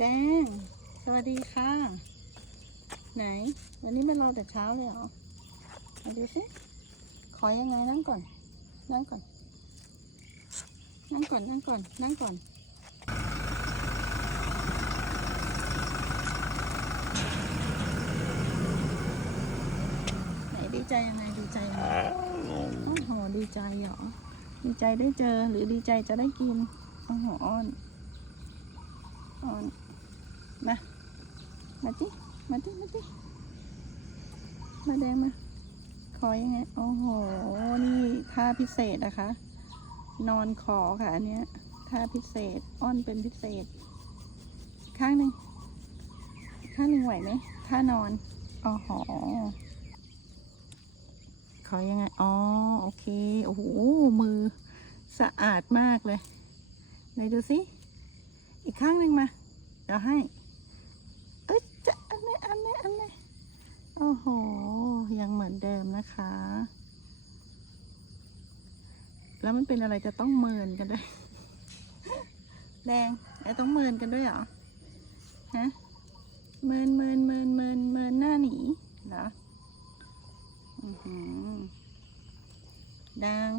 แดง สวัสดีค่ะ ไหน วันนี้มารอแต่เช้าเลยเหรอมาดูสิขอยังไงนั่งก่อน นั่งก่อน นั่งก่อน นั่งก่อน นั่งก่อนไหนดีใจยังไงดีใจยังไงโอ้โหดีใจเหรอ ดีใจได้เจอหรือดีใจจะได้กินโอ้โหอ้อนอ้อน มา มาจิมาจิมาจิมาแดงมา ขอยังไง โอ้โห นี่ท่าพิเศษนะคะ นอนขอค่ะ อันเนี้ยท่าพิเศษ อ้อนเป็นพิเศษ ข้างหนึ่ง ข้างหนึ่งไหวไหมท่านอนโอ๋อหอขอยังไง อ๋อ โอเค โอ้โห มือสะอาดมากเลย ไหนดูสิ อีกข้างหนึ่งมา เดี๋ยวให้ เอ้ยจะอันนี้อันนี้อันนี้โอ้โห ยังเหมือนเดิมนะคะ แล้วมันเป็นอะไรจะต้องเมินกันด้วย แดงแล้วต้องเมินกันด้วยเหรอ ฮะ เมินเมินเมินเมินเมินหน้าหนีเหรอ อือหือดัง